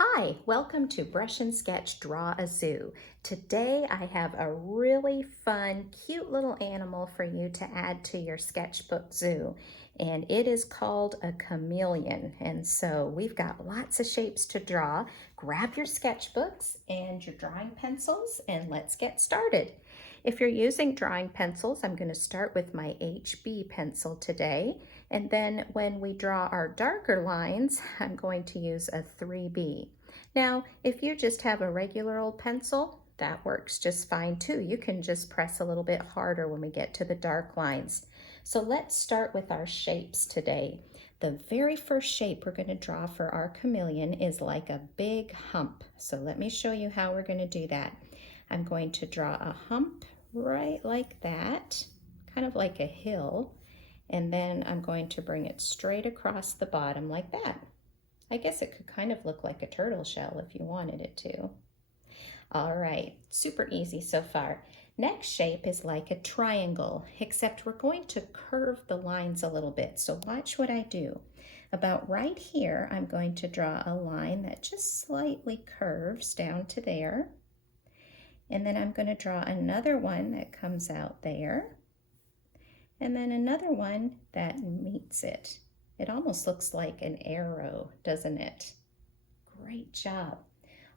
Hi, welcome to Brush and Sketch Draw a Zoo. Today I have a really fun, cute little animal for you to add to your sketchbook zoo, and it is called a chameleon. And so we've got lots of shapes to draw. Grab your sketchbooks and your drawing pencils and let's get started. If you're using drawing pencils, I'm going to start with my HB pencil today. And then when we draw our darker lines, I'm going to use a 3B. Now, if you just have a regular old pencil, that works just fine too. You can just press a little bit harder when we get to the dark lines. So let's start with our shapes today. The very first shape we're going to draw for our chameleon is like a big hump. So let me show you how we're going to do that. I'm going to draw a hump right like that, kind of like a hill. And then I'm going to bring it straight across the bottom like that. I guess it could kind of look like a turtle shell if you wanted it to. All right, super easy so far. Next shape is like a triangle, except we're going to curve the lines a little bit. So watch what I do. About right here, I'm going to draw a line that just slightly curves down to there. And then I'm going to draw another one that comes out there. And then another one that meets it. It almost looks like an arrow, doesn't it? Great job.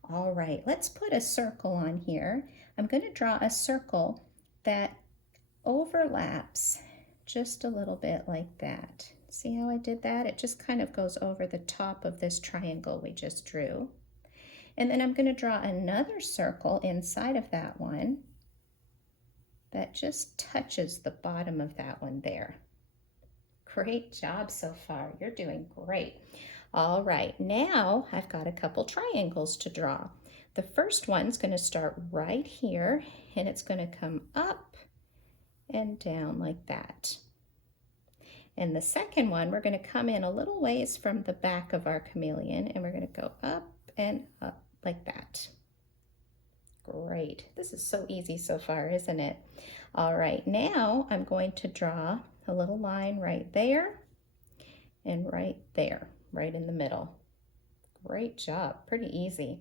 All right, let's put a circle on here. I'm going to draw a circle that overlaps just a little bit like that. See how I did that? It just kind of goes over the top of this triangle we just drew. And then I'm going to draw another circle inside of that one that just touches the bottom of that one there. Great job so far. You're doing great. All right, now I've got a couple triangles to draw. The first one's going to start right here, and it's going to come up and down like that. And the second one, we're going to come in a little ways from the back of our chameleon, and we're going to go up and up like that. Great. This is so easy so far, isn't it? All right, now I'm going to draw a little line right there and right there, right in the middle. Great job, pretty easy.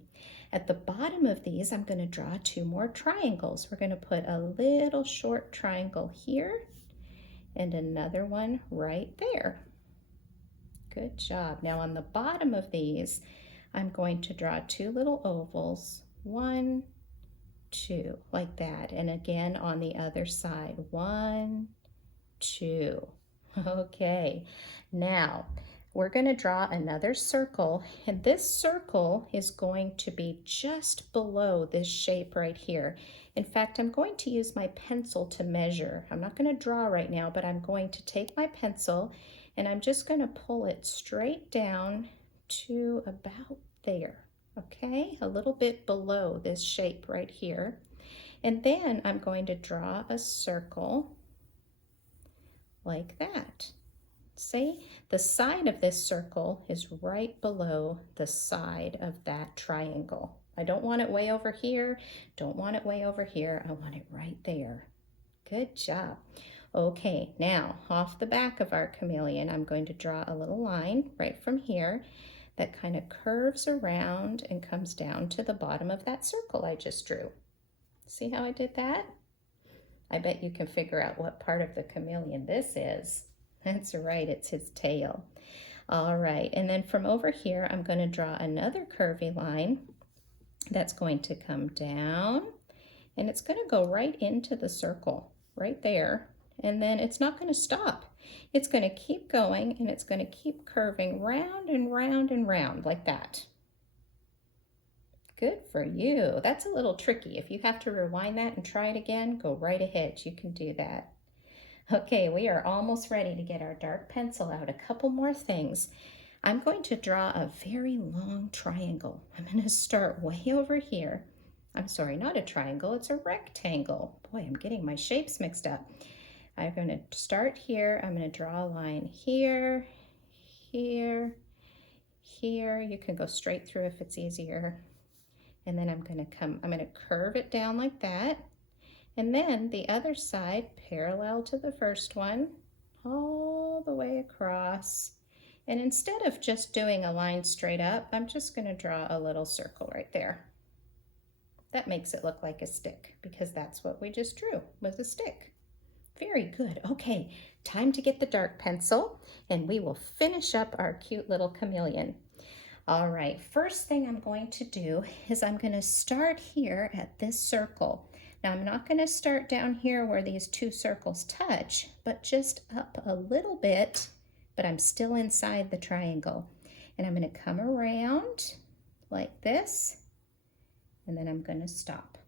At the bottom of these, I'm going to draw two more triangles. We're going to put a little short triangle here and another one right there. Good job. Now on the bottom of these, I'm going to draw two little ovals, 1, 2, like that. And again on the other side, 1, 2. Okay, now we're going to draw another circle, and this circle is going to be just below this shape right here. In fact, I'm going to use my pencil to measure. I'm not going to draw right now, but I'm going to take my pencil and I'm just going to pull it straight down to about there. Okay, a little bit below this shape right here. And then I'm going to draw a circle like that. See, the side of this circle is right below the side of that triangle. I don't want it way over here, don't want it way over here, I want it right there. Good job. Okay, now off the back of our chameleon, I'm going to draw a little line right from here that kind of curves around and comes down to the bottom of that circle I just drew. See how I did that? I bet you can figure out what part of the chameleon this is. That's right, it's his tail. All right, and then from over here, I'm going to draw another curvy line that's going to come down, and it's going to go right into the circle, right there. And then it's not going to stop. It's going to keep going, and it's going to keep curving round and round and round like that. Good for you. That's a little tricky. If you have to rewind that and try it again, go right ahead. You can do that. Okay, we are almost ready to get our dark pencil out. A couple more things. I'm going to draw a very long triangle. I'm going to start way over here. I'm sorry, not a triangle, it's a rectangle. Boy, I'm getting my shapes mixed up. I'm going to start here. I'm going to draw a line here, here, here. You can go straight through if it's easier. And then I'm going to curve it down like that. And then the other side, parallel to the first one, all the way across. And instead of just doing a line straight up, I'm just going to draw a little circle right there. That makes it look like a stick because that's what we just drew, was a stick. Very good. Okay, time to get the dark pencil and we will finish up our cute little chameleon. All right, first thing I'm going to do is I'm going to start here at this circle. Now I'm not going to start down here where these two circles touch, but just up a little bit, but I'm still inside the triangle. And I'm going to come around like this, and then I'm going to stop.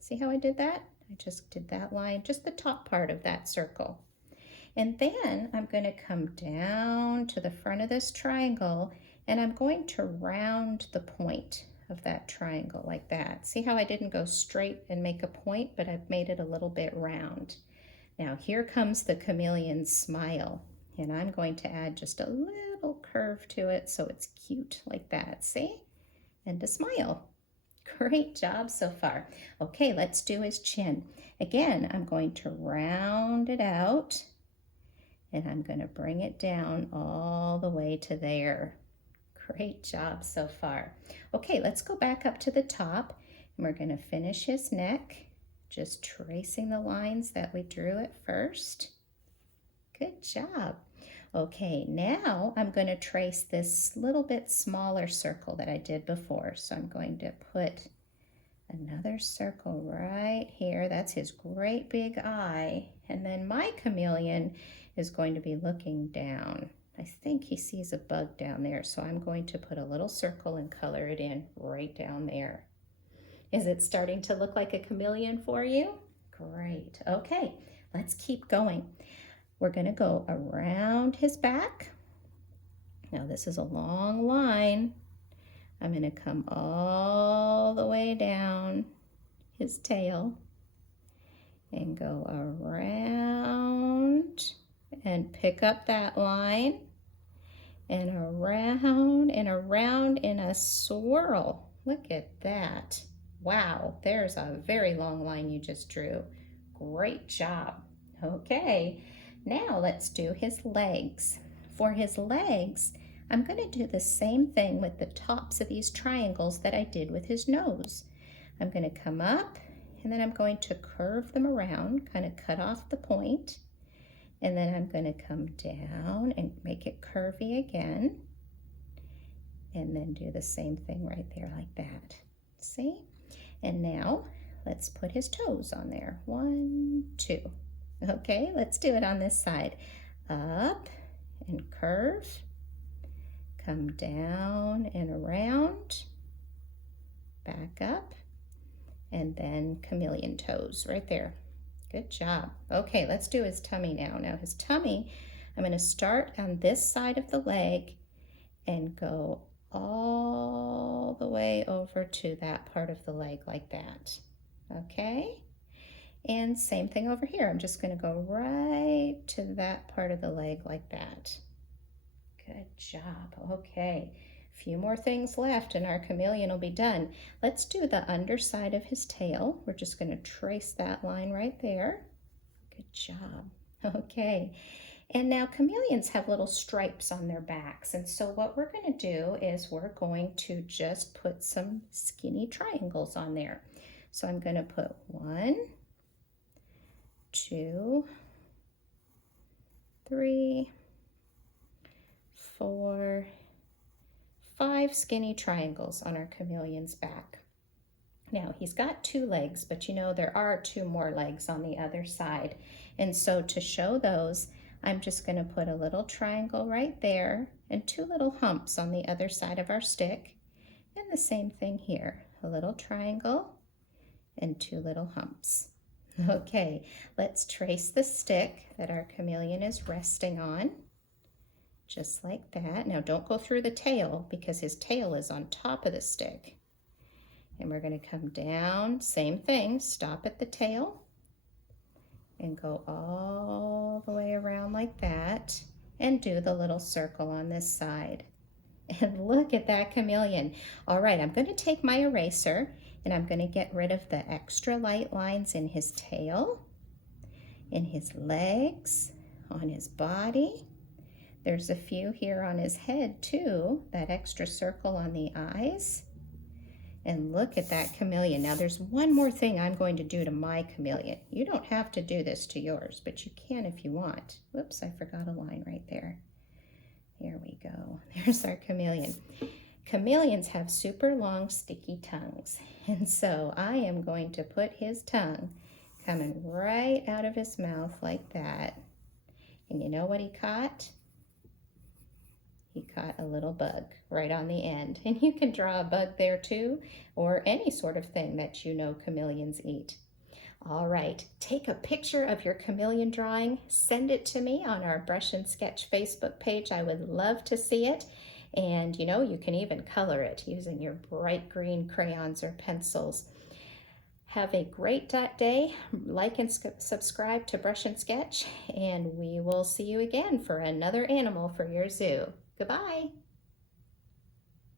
See how I did that? I just did that line, just the top part of that circle. And then I'm going to come down to the front of this triangle and I'm going to round the point of that triangle like that. See how I didn't go straight and make a point, but I've made it a little bit round. Now here comes the chameleon smile, and I'm going to add just a little curve to it so it's cute like that, see? And a smile. Great job so far. Okay, let's do his chin. Again, I'm going to round it out and I'm going to bring it down all the way to there. Great job so far. Okay, let's go back up to the top and we're going to finish his neck, just tracing the lines that we drew at first. Good job. Okay, now I'm going to trace this little bit smaller circle that I did before. So I'm going to put another circle right here. That's his great big eye. And then my chameleon is going to be looking down. I think he sees a bug down there, so I'm going to put a little circle and color it in right down there. Is it starting to look like a chameleon for you? Great. Okay, let's keep going. We're going to go around his back. Now this is a long line. I'm going to come all the way down his tail and go around and pick up that line and around in a swirl. Look at that. Wow, there's a very long line you just drew. Great job. Okay, now let's do his legs. For his legs, I'm going to do the same thing with the tops of these triangles that I did with his nose. I'm going to come up and then I'm going to curve them around, kind of cut off the point. And then I'm going to come down and make it curvy again. And then do the same thing right there like that. See? And now let's put his toes on there. 1, 2. Okay, let's do it on this side. Up and curve. Come down and around. Back up. And then chameleon toes right there. Good job. Okay, let's do his tummy now. Now his tummy, I'm going to start on this side of the leg and go all the way over to that part of the leg like that. Okay? And same thing over here. I'm just going to go right to that part of the leg like that. Good job. Okay. A few more things left and our chameleon will be done. Let's do the underside of his tail. We're just going to trace that line right there. Good job. Okay. And now chameleons have little stripes on their backs. And so what we're going to do is we're going to just put some skinny triangles on there. So I'm going to put 1, 2, 3, 4, 5 skinny triangles on our chameleon's back. Now he's got 2 legs, but you know there are 2 more legs on the other side. And so to show those, I'm just going to put a little triangle right there and 2 little humps on the other side of our stick. And the same thing here, a little triangle and 2 little humps. Okay, let's trace the stick that our chameleon is resting on. Just like that. Now don't go through the tail because his tail is on top of the stick. And we're going to come down, same thing, stop at the tail and go all the way around like that and do the little circle on this side. And look at that chameleon. All right, I'm going to take my eraser and I'm going to get rid of the extra light lines in his tail, in his legs, on his body. There's a few here on his head too, that extra circle on the eyes. And look at that chameleon. Now there's one more thing I'm going to do to my chameleon. You don't have to do this to yours, but you can if you want. Whoops, I forgot a line right there. Here we go. There's our chameleon. Chameleons have super long sticky tongues. And so I am going to put his tongue coming right out of his mouth like that. And you know what he caught? He caught a little bug right on the end. And you can draw a bug there too, or any sort of thing that you know chameleons eat. All right, take a picture of your chameleon drawing, send it to me on our Brush and Sketch Facebook page. I would love to see it. And you know, you can even color it using your bright green crayons or pencils. Have a great day. Like and subscribe to Brush and Sketch, and we will see you again for another animal for your zoo. Goodbye.